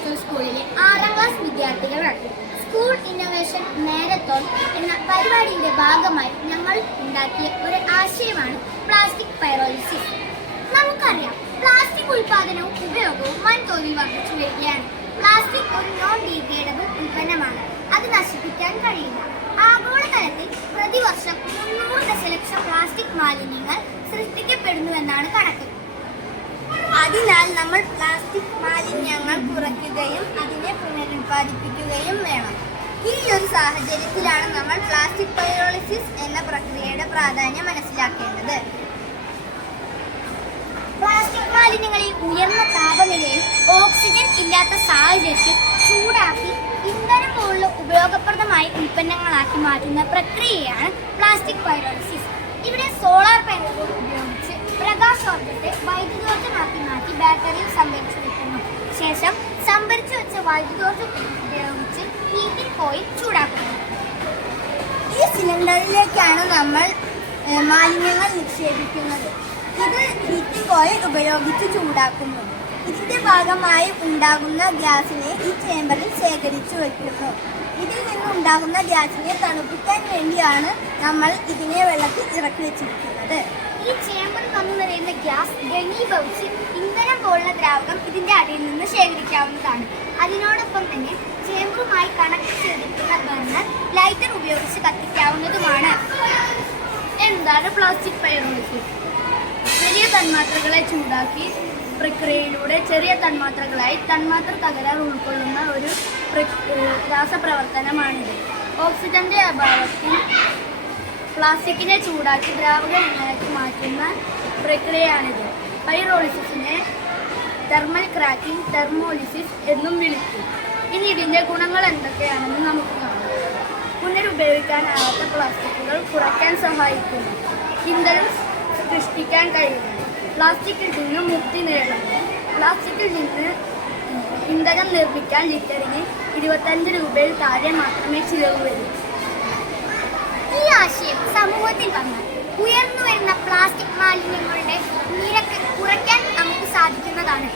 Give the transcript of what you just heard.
International സ്കൂളിലെ 6ാം class വിദ്യാർത്ഥികളാണ്. School innovation marathon എന്ന പരിപാടിയുടെ ഭാഗമായി ഞങ്ങൾ ഉണ്ടാക്കിയ ഒരു ആശയമാണ് പ്ലാസ്റ്റിക് പൈറോളിസിസ്. നമുക്കറിയാം, പ്ലാസ്റ്റിക് ഉൽപാദനവും ഉപയോഗവും വൻതോതിൽ വർദ്ധിച്ചു വരികയാണ്. പ്ലാസ്റ്റിക് ഒരു നോൺ ഡീഗ്രേഡബിൾ ഉൽപ്പന്നമാണ്. അത് നശിപ്പിക്കാൻ കഴിയില്ല. ആഗോളതലത്തിൽ പ്രതിവർഷം 300 ദശലക്ഷം പ്ലാസ്റ്റിക് മാലിന്യങ്ങൾ സൃഷ്ടിക്കപ്പെടുന്നുവെന്നാണ് കണക്ക്. അതിനാൽ നമ്മൾ പ്ലാസ്റ്റിക് മാലിന്യങ്ങൾ കുറയ്ക്കുകയും അതിനെ പുനരുൽപ്പാദിപ്പിക്കുകയും വേണം. ഈ ഒരു സാഹചര്യത്തിലാണ് നമ്മൾ പ്ലാസ്റ്റിക് പൈറോളിസിസ് എന്ന പ്രക്രിയയുടെ പ്രാധാന്യം മനസ്സിലാക്കേണ്ടത്. പ്ലാസ്റ്റിക് മാലിന്യങ്ങളിൽ ഉയർന്ന താപനിലയിൽ ഓക്സിജൻ ഇല്ലാത്ത സാഹചര്യത്തിൽ ചൂടാക്കി ഇന്ധനം പോലുള്ള ഉപയോഗപ്രദമായ ഉൽപ്പന്നങ്ങളാക്കി മാറ്റുന്ന പ്രക്രിയയാണ് പ്ലാസ്റ്റിക് പൈറോളിസിസ്. ഇവിടെ സോളാർ പാനലുകൾ ഉപയോഗിച്ച് പ്രകാശോർജ്ജത്തെ വൈദ്യുതോർജ്ജമാക്കി മാറ്റി ബാറ്ററിയിൽ സംഭരിച്ചു വെക്കുന്നു. ശേഷം സംഭരിച്ചു വെച്ച വൈദ്യുതോർജ്ജം ഉപയോഗിച്ച് ഹീറ്റിംഗ് കോയിൽ ചൂടാക്കുന്നു. ഈ സിലിണ്ടറിലേക്കാണ് നമ്മൾ മാലിന്യങ്ങൾ നിക്ഷേപിക്കുന്നത്. ഇത് ഹീറ്റിംഗ് കോയിൽ ഉപയോഗിച്ച് ചൂടാക്കുന്നു. ഇതിന്റെ ഭാഗമായി ഉണ്ടാകുന്ന ഗ്യാസിനെ ഈ ചേമ്പറിൽ ശേഖരിച്ചു വയ്ക്കുന്നു. ഇതിൽ നിന്നുണ്ടാകുന്ന ഗ്യാസിനെ തണുപ്പിക്കാൻ വേണ്ടിയാണ് നമ്മൾ ഇതിനെ വെള്ളത്തിൽ ഇറക്കി വെച്ചിരിക്കുന്നത്. ഈ ചേമ്പറിൽ വന്നു നിറയുന്ന ഗ്യാസ് ഘനീഭവിച്ച് ഇന്ധനം പോലുള്ള ദ്രാവകം ഇതിന്റെ അടിയിൽ നിന്ന് ശേഖരിക്കാവുന്നതാണ്. അതിനോടൊപ്പം തന്നെ ചേമ്പറുമായി കണക്ട് ചെയ്തിട്ടുള്ള ബർണർ ലൈറ്റർ ഉപയോഗിച്ച് കത്തിക്കാവുന്നതുമാണ്. എന്താണ് പ്ലാസ്റ്റിക് പൈറോളിസിസ്? വലിയ തന്മാത്രകളെ ചൂടാക്കി പ്രക്രിയയിലൂടെ ചെറിയ തന്മാത്രകളായി തന്മാത്ര തകരാർ ഉൾക്കൊള്ളുന്ന ഒരു രാസപ്രവർത്തനമാണിത്. ഓക്സിജന്റെ അഭാവത്തിൽ പ്ലാസ്റ്റിക്കിനെ ചൂടാക്കി ദ്രാവക എണ്ണയാക്കി മാറ്റുന്ന പ്രക്രിയയാണിത്. പൈറോളിസിസിനെ തെർമൽ ക്രാക്കിംഗ്, തെർമോളിസിസ് എന്നും വിളിക്കും. ഇനി ഇതിൻ്റെ ഗുണങ്ങൾ എന്തൊക്കെയാണെന്ന് നമുക്ക് കാണാം. പുനരുപയോഗിക്കാനാവാത്ത പ്ലാസ്റ്റിക്കുകൾ കുറയ്ക്കാൻ സഹായിക്കുന്നു. ഇന്ധനം സൃഷ്ടിക്കാൻ കഴിയുന്നു. പ്ലാസ്റ്റിക്കിൽ നിന്ന് മുക്തി നേടുന്നു. പ്ലാസ്റ്റിക്കിൽ നിന്ന് ഇന്ധനം നിർമ്മിക്കാൻ ലിറ്ററിന് 25 രൂപയിൽ താഴെ മാത്രമേ ചിലവ് വരൂ. ഈ ആശയം സമൂഹത്തിൽ വന്നാൽ ഉയർന്നു വരുന്ന പ്ലാസ്റ്റിക് മാലിന്യങ്ങളുടെ നിരക്ക് കുറയ്ക്കാൻ നമുക്ക് സാധിക്കുന്നതാണ്.